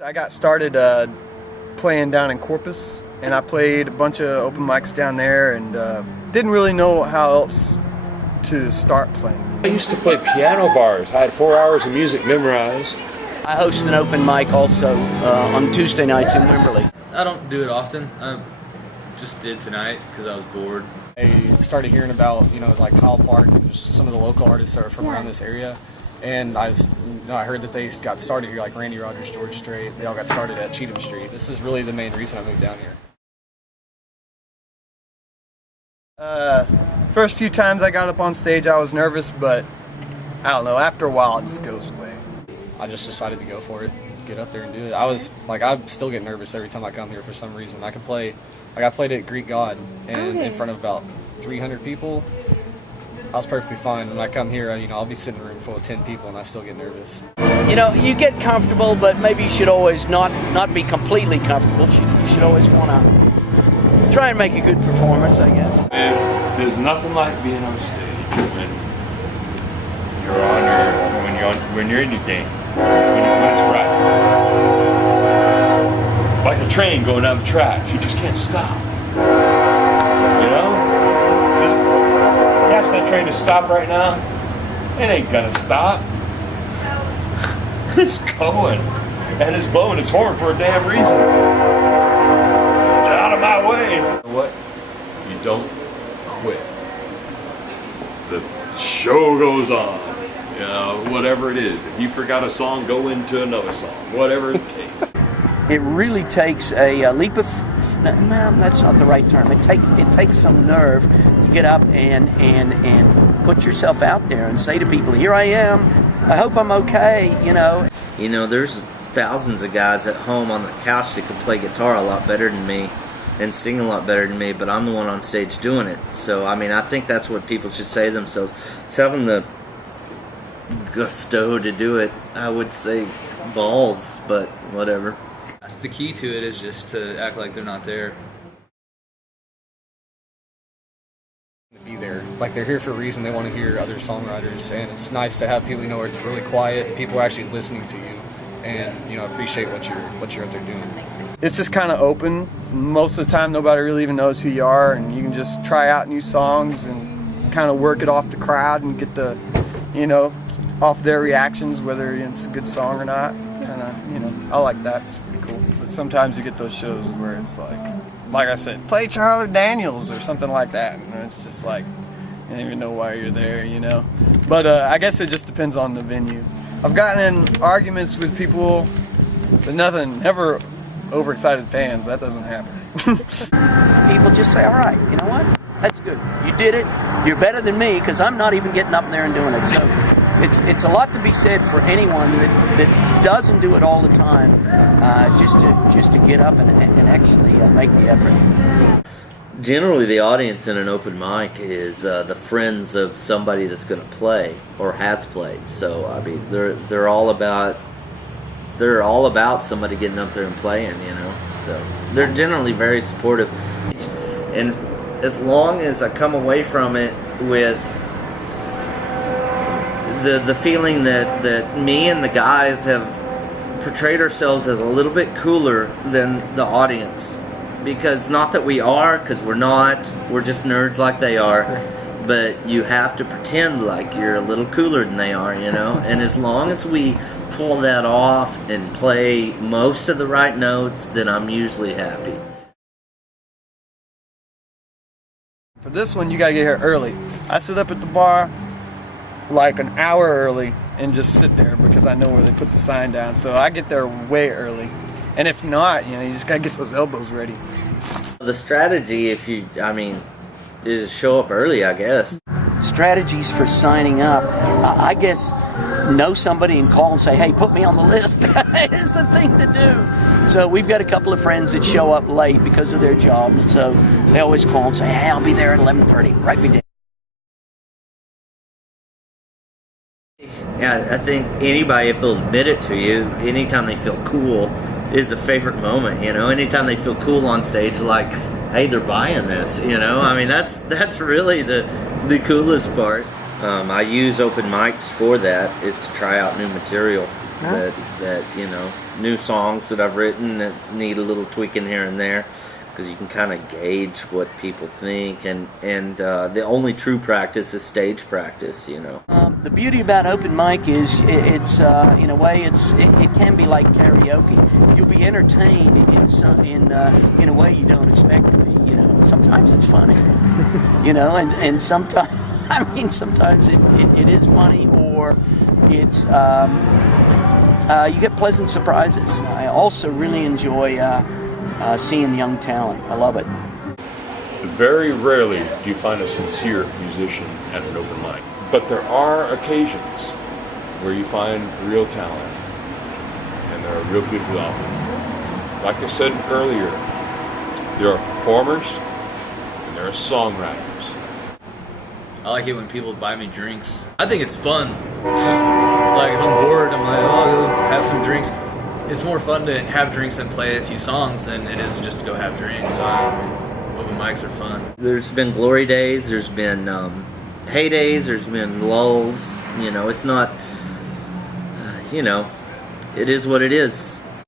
I got started playing down in Corpus, and I played a bunch of open mics down there, and didn't really know how else to start playing. I used to play piano bars. I had 4 hours of music memorized. I host an open mic also on Tuesday nights in Wimberley. I don't do it often. I just did tonight because I was bored. I started hearing about, like Kyle Park and just some of the local artists that are from around this area. And I heard that they got started here, like Randy Rogers, George Strait. They all got started at Cheatham Street. This is really the main reason I moved down here. First few times I got up on stage, I was nervous, but I don't know, after a while it just goes away. I just decided to go for it, get up there and do it. I still get nervous every time I come here for some reason. I played at Greek God and in front of about 300 people. I was perfectly fine. When I come here, I'll be sitting in a room full of 10 people and I still get nervous. You get comfortable, but maybe you should always not be completely comfortable. You should always want to try and make a good performance, I guess. And there's nothing like being on stage when you're in your game, when it's right. Like a train going down the tracks, you just can't stop. Ask that train to stop right now, it ain't gonna stop. It's going, and it's blowing its horn for a damn reason. Get out of my way. What? You don't quit. The show goes on. Whatever it is. If you forgot a song, go into another song. Whatever it takes. It really takes a leap of no, that's not the right term. It takes some nerve to get up and put yourself out there and say to people, "Here I am. I hope I'm okay." There's thousands of guys at home on the couch that could play guitar a lot better than me and sing a lot better than me, but I'm the one on stage doing it. So, I think that's what people should say to themselves. It's having the gusto to do it. I would say balls, but whatever. The key to it is just to act like they're not there. To be there. Like, they're here for a reason. They want to hear other songwriters, and it's nice to have people where it's really quiet and people are actually listening to you and appreciate what you're out there doing. It's just kind of open. Most of the time nobody really even knows who you are, and you can just try out new songs and kind of work it off the crowd and get the off their reactions, whether it's a good song or not. Kind of, I like that. It's pretty cool. But sometimes you get those shows where it's like I said, play Charlie Daniels or something like that, and it's just like you don't even know why you're there, But I guess it just depends on the venue. I've gotten in arguments with people, but never overexcited fans. That doesn't happen. People just say, "All right, you know what? That's good. You did it. You're better than me because I'm not even getting up there and doing it." So it's a lot to be said for anyone that doesn't do it all the time, just to get up and actually make the effort. Generally, the audience in an open mic is the friends of somebody that's going to play or has played. So they're all about somebody getting up there and playing. So they're generally very supportive. And as long as I come away from it with the feeling that me and the guys have portrayed ourselves as a little bit cooler than the audience. Because not that we are, because we're not. We're just nerds like they are. But you have to pretend like you're a little cooler than they are, And as long as we pull that off and play most of the right notes, then I'm usually happy. For this one, you gotta get here early. I sit up at the bar like an hour early and just sit there because I know where they put the sign down. So I get there way early. And if not, you just gotta get those elbows ready. The strategy, is show up early, I guess. Strategies for signing up, I guess, know somebody and call and say, "Hey, put me on the list." Is the thing to do. So we've got a couple of friends that show up late because of their job, and so they always call and say, "Hey, I'll be there at 11:30. Write me down." Yeah, I think anybody, if they'll admit it to you, anytime they feel cool is a favorite moment, Anytime they feel cool on stage, like, hey, they're buying this, That's really the coolest part. I use open mics for that, is to try out new material that new songs that I've written that need a little tweaking here and there, because you can kind of gauge what people think, and the only true practice is stage practice, you know. The beauty about open mic is it's in a way it can be like karaoke. You'll be entertained in a way you don't expect to be. You know, sometimes it's funny, you know, and sometimes sometimes it is funny, or it's you get pleasant surprises. I also really enjoy seeing young talent. I love it. Very rarely do you find a sincere musician at an open mic. But there are occasions where you find real talent, and there are real people out there. Like I said earlier, there are performers and there are songwriters. I like it when people buy me drinks. I think it's fun. It's just like if I'm bored, I'm like, oh, I'll go have some drinks. It's more fun to have drinks and play a few songs than it is just to go have drinks. So, open mics are fun. There's been glory days, there's been heydays, there's been lulls. You know, it's not, you know, it is what it is.